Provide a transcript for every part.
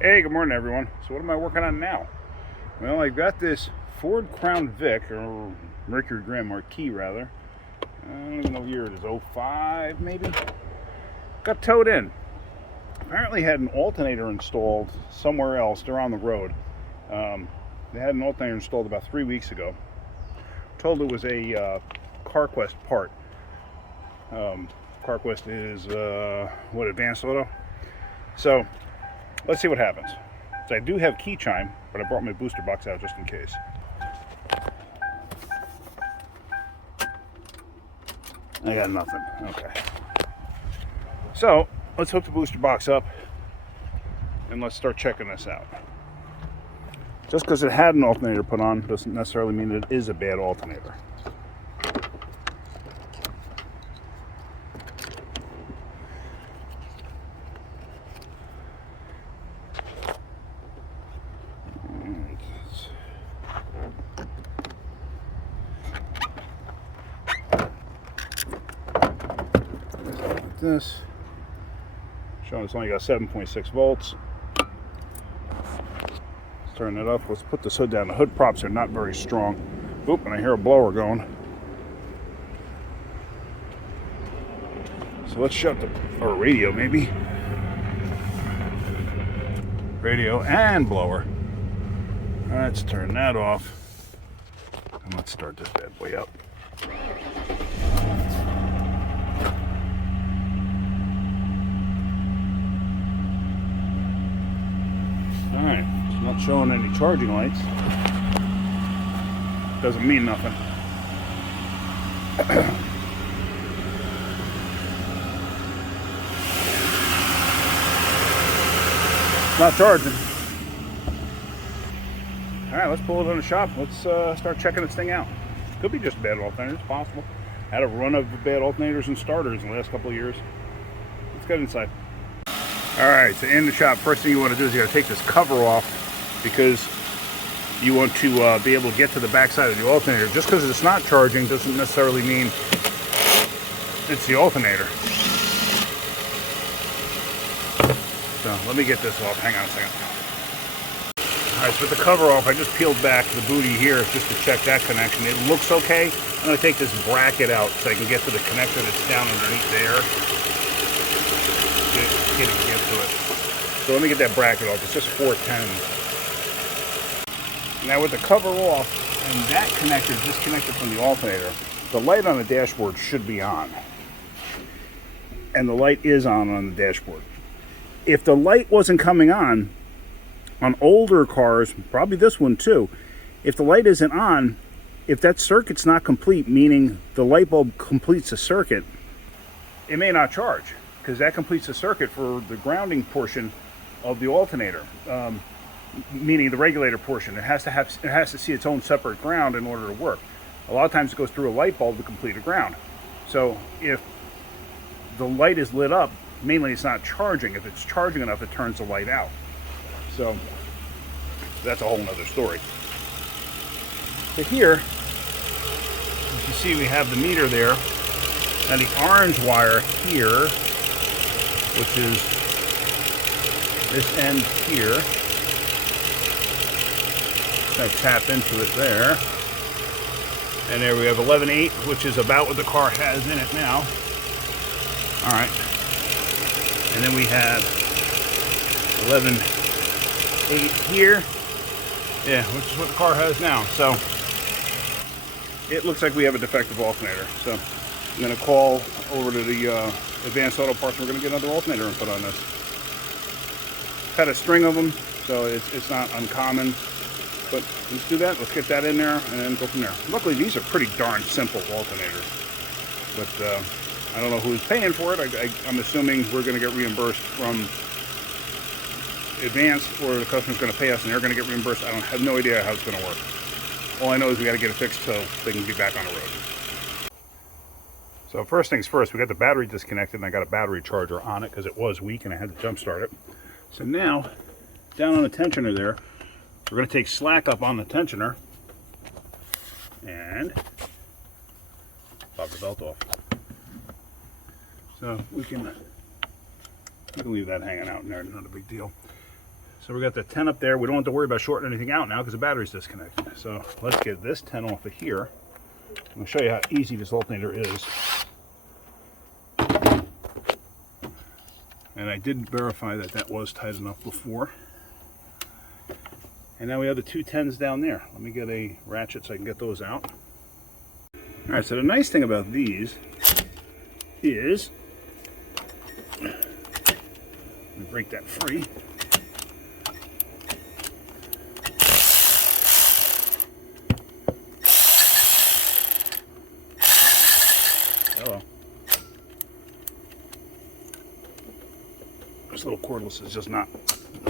Hey, good morning everyone. So what am I working on now? Well, I've got this Ford Crown Vic, or Mercury Grand Marquis rather. I don't even know what year it is, 05 maybe? Got towed in. Apparently had an alternator installed somewhere else. They're on the road. They had an alternator installed about 3 weeks ago. Told it was a CarQuest part. CarQuest is, Advanced Auto? So, let's see what happens. So I do have key chime, but I brought my booster box out just in case. I got nothing. Okay. So let's hook the booster box up and let's start checking this out. Just because it had an alternator put on doesn't necessarily mean it is a bad alternator. This showing it's only got 7.6 volts. Let's turn it up. Let's put this hood down. The hood props are not very strong. Oop, and I hear a blower going. So let's shut the radio maybe. Radio and blower. Let's turn that off. And let's start this bad boy up. Alright, it's not showing any charging lights. Doesn't mean nothing. Not charging. Alright, let's pull it in the shop. Let's start checking this thing out. Could be just bad alternators, it's possible. Had a run of bad alternators and starters in the last couple of years. Let's get inside. Alright, so in the shop, first thing you want to do is you got to take this cover off because you want to be able to get to the back side of the alternator. Just because it's not charging doesn't necessarily mean it's the alternator. So let me get this off. Hang on a second. Alright, so with the cover off, I just peeled back the booty here just to check that connection. It looks okay. I'm going to take this bracket out so I can get to the connector that's down underneath there. Get to it. So let me get that bracket off. It's just 410. Now with the cover off and that connector disconnected from the alternator, the light on the dashboard should be on. And the light is on the dashboard. If the light wasn't coming on older cars, probably this one too, if the light isn't on, if that circuit's not complete, meaning the light bulb completes the circuit, it may not charge. Because that completes the circuit for the grounding portion of the alternator, meaning the regulator portion. It has to see its own separate ground in order to work. A lot of times it goes through a light bulb to complete a ground. So if the light is lit up, mainly it's not charging. If it's charging enough, it turns the light out. So that's a whole nother story. So here, as you see, we have the meter there, and the orange wire here, which is this end here. I tap into it there. And there we have 11.8, which is about what the car has in it now. Alright. And then we have 11.8 here. Yeah, which is what the car has now. So it looks like we have a defective alternator. So I'm going to call over to the Advanced Auto Parts. We're going to get another alternator and put on this. Had a string of them, so it's not uncommon. But let's do that. Let's get that in there and then go from there. Luckily, these are pretty darn simple alternators. But I don't know who's paying for it. I'm assuming we're going to get reimbursed from Advanced, or the customer's going to pay us and they're going to get reimbursed. I have no idea how it's going to work. All I know is we got to get it fixed so they can be back on the road. So first things first, we got the battery disconnected and I got a battery charger on it because it was weak and I had to jump start it. So now, down on the tensioner there, we're going to take slack up on the tensioner and pop the belt off. So we can leave that hanging out in there, not a big deal. So we got the 10 up there. We don't have to worry about shorting anything out now because the battery's disconnected. So let's get this 10 off of here. I'm going to show you how easy this alternator is. And I did verify that that was tight enough before. And now we have the two 10s down there. Let me get a ratchet so I can get those out. All right, so the nice thing about these is, let me break that free. Hello. This little cordless is just not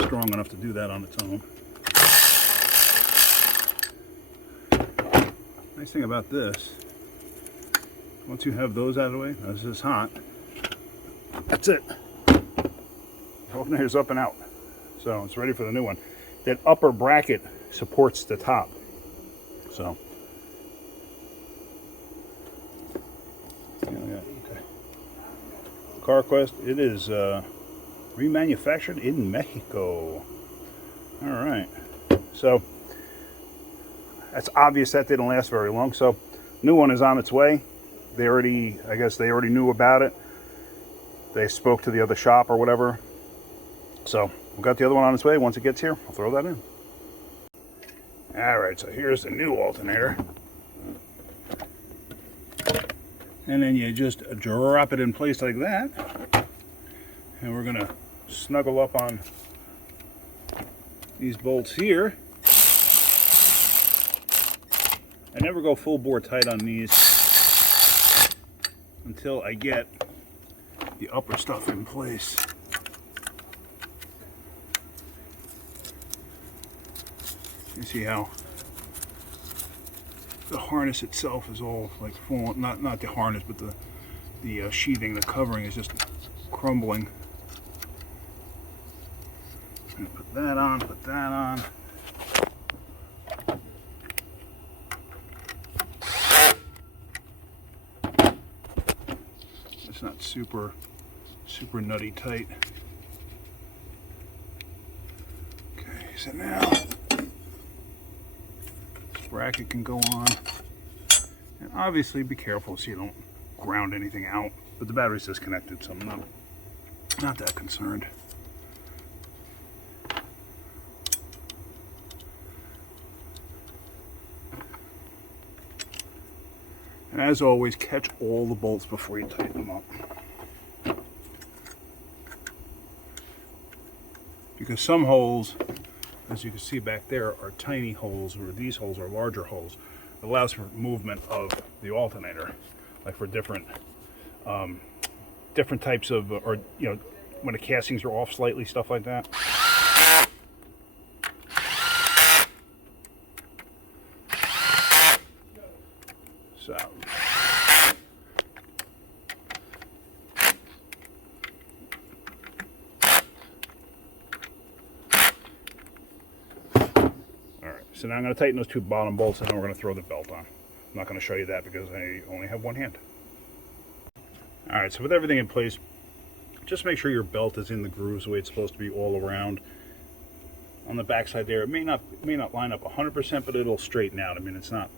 strong enough to do that on its own. Nice thing about this, once you have those out of the way, this is hot, that's it. The alternator's up and out. So it's ready for the new one. That upper bracket supports the top. So, yeah, okay. CarQuest, it is remanufactured in Mexico. All right. So, that's obvious that didn't last very long. So, new one is on its way. They already, I guess they already knew about it. They spoke to the other shop or whatever. So, we've got the other one on its way. Once it gets here, I'll throw that in. Alright, so here's the new alternator. And then you just drop it in place like that. And we're going to snuggle up on these bolts here. I never go full bore tight on these until I get the upper stuff in place. You see how the harness itself is all like falling, not the harness, but the sheathing, the covering is just crumbling. And put that on, put that on. It's not super nutty tight. Okay, so now this bracket can go on. And obviously be careful so you don't ground anything out. But the battery's disconnected, so I'm not that concerned. And as always, catch all the bolts before you tighten them up. Because some holes, as you can see back there, are tiny holes, or these holes are larger holes. It allows for movement of the alternator, like for different types of, or you know, when the castings are off slightly, stuff like that. So. So now I'm going to tighten those two bottom bolts and then we're going to throw the belt on. I'm not going to show you that because I only have one hand. Alright, so with everything in place, just make sure your belt is in the grooves the way it's supposed to be all around. On the back side there, it may not line up 100%, but it'll straighten out. I mean, it's not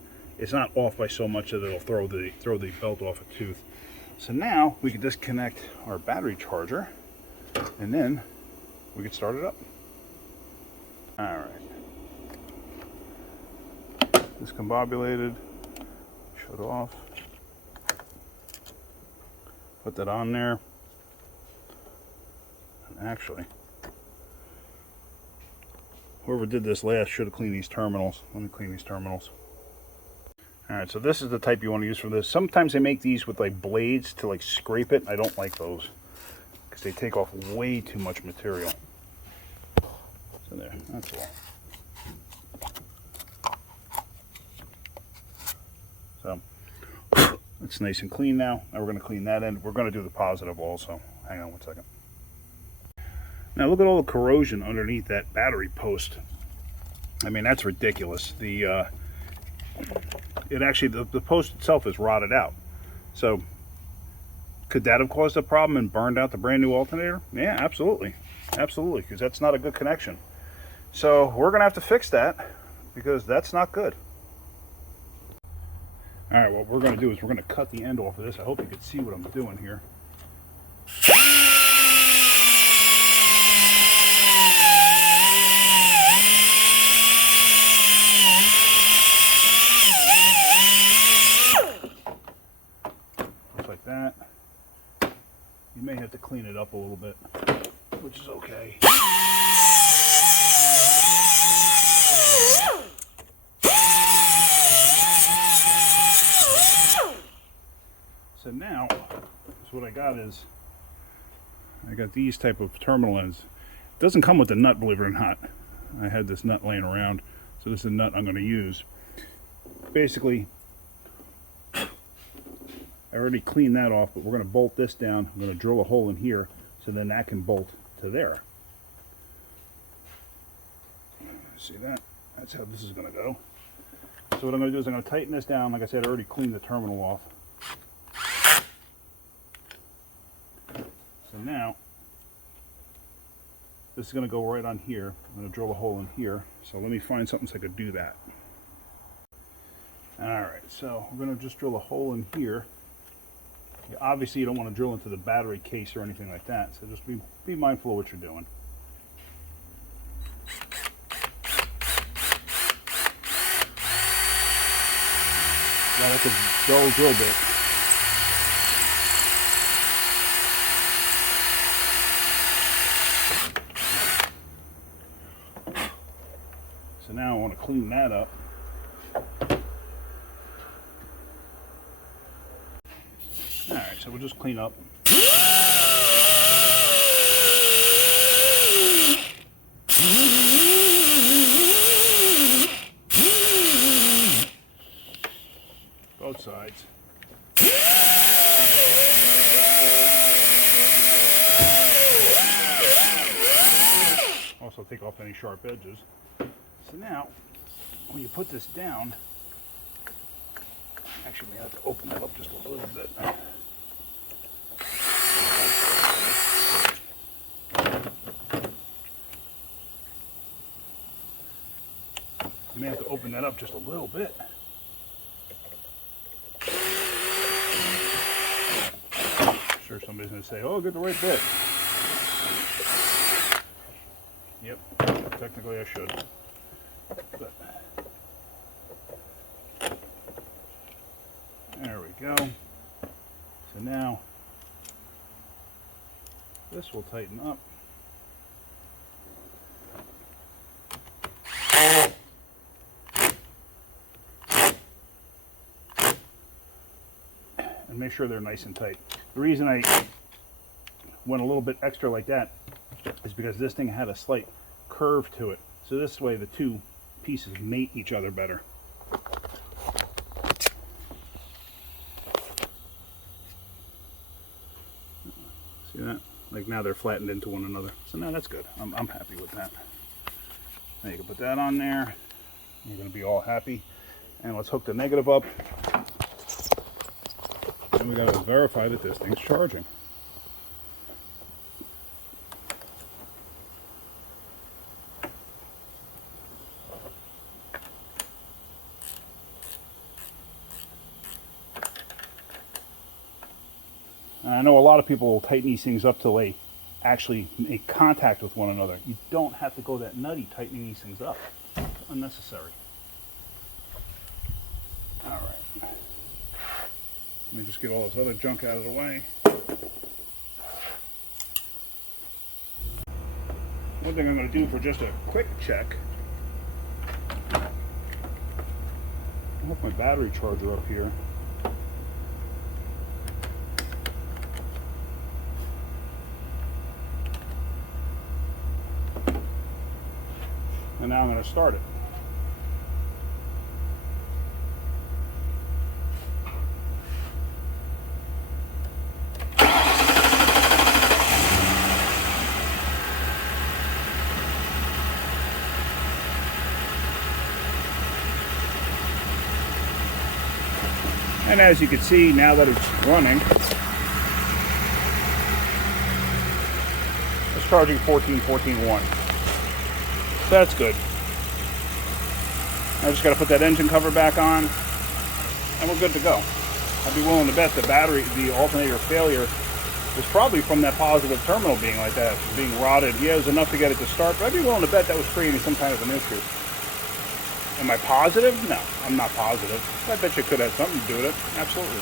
off by so much that it'll throw the belt off a tooth. So now we can disconnect our battery charger and then we can start it up. Alright. Discombobulated, shut off, put that on there, and actually, whoever did this last should have cleaned these terminals. Let me clean these terminals. Alright, so this is the type you want to use for this. Sometimes they make these with like blades to like scrape it. I don't like those because they take off way too much material. So there, that's all. So it's nice and clean now. Now we're going to clean that end. We're going to do the positive also. Hang on one second. Now look at all the corrosion underneath that battery post. I mean, that's ridiculous. The post itself is rotted out. So could that have caused a problem and burned out the brand new alternator? Yeah, absolutely. Absolutely, because that's not a good connection. So we're gonna have to fix that because that's not good. All right, what we're gonna do is we're gonna cut the end off of this. I hope you can see what I'm doing here. Just like that. You may have to clean it up a little bit, which is okay. So now, so what I got is, I got these type of terminal ends. It doesn't come with the nut, believe it or not. I had this nut laying around, so this is a nut I'm going to use. Basically, I already cleaned that off, but we're going to bolt this down. I'm going to drill a hole in here, so then that can bolt to there. See that? That's how this is going to go. So what I'm going to do is I'm going to tighten this down. Like I said, I already cleaned the terminal off. So now, this is going to go right on here. I'm going to drill a hole in here. So let me find something so I could do that. Alright, so we're going to just drill a hole in here. Obviously you don't want to drill into the battery case or anything like that, so just be mindful of what you're doing. Yeah, that's a dull drill bit. So now I want to clean that up. Alright, so we'll just clean up. Both sides. Also take off any sharp edges. So now, when you put this down, actually we have to open that up just a little bit. You may have to open that up just a little bit. I'm sure somebody's going to say, oh, get the right bit. Yep, technically I should. But there we go. So now this will tighten up. And make sure they're nice and tight. The reason I went a little bit extra like that is because this thing had a slight curve to it. So this way the two pieces mate each other better. See that? Like now they're flattened into one another. So now that's good. I'm happy with that. Now you can put that on there. You're going to be all happy. And let's hook the negative up. And we got to verify that this thing's charging. And I know a lot of people will tighten these things up till they actually make contact with one another. You don't have to go that nutty tightening these things up. It's unnecessary. All right. Let me just get all this other junk out of the way. One thing I'm going to do for just a quick check. I have my battery charger up here. And now I'm going to start it. And as you can see, now that it's running, it's charging 14.1. So that's good. I just got to put that engine cover back on, and we're good to go. I'd be willing to bet the alternator failure is probably from that positive terminal being like that, being rotted. He has enough to get it to start, but I'd be willing to bet that was creating some kind of an issue. Am I positive? No, I'm not positive. I bet you could have something to do with it. Absolutely.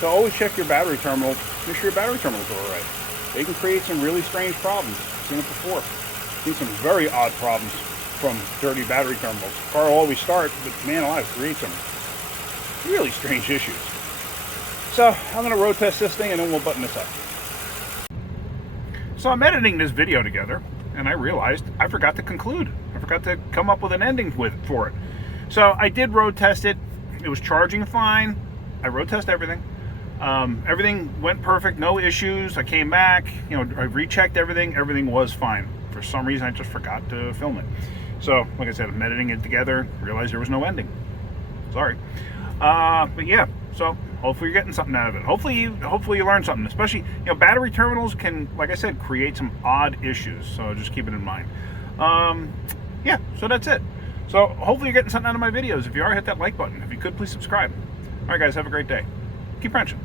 So always check your battery terminals. Make sure your battery terminals are all right. They can create some really strange problems. I've seen it before. I've seen some very odd problems from dirty battery terminals. The car will always start, but man alive, creates some really strange issues. So I'm going to road test this thing and then we'll button this up. So I'm editing this video together and I realized I forgot to conclude. I forgot to come up with an ending for it. So I did road test it. It was charging fine. I road tested everything. Everything went perfect, no issues. I came back, I rechecked everything. Everything was fine. For some reason, I just forgot to film it. So, like I said, I'm editing it together. Realized there was no ending. Sorry. But yeah, so hopefully you're getting something out of it. Hopefully you learn something. Especially, battery terminals can, like I said, create some odd issues. So just keep it in mind. Yeah, so that's it. So hopefully you're getting something out of my videos. If you are, hit that like button. If you could, please subscribe. All right, guys, have a great day. Keep wrenching.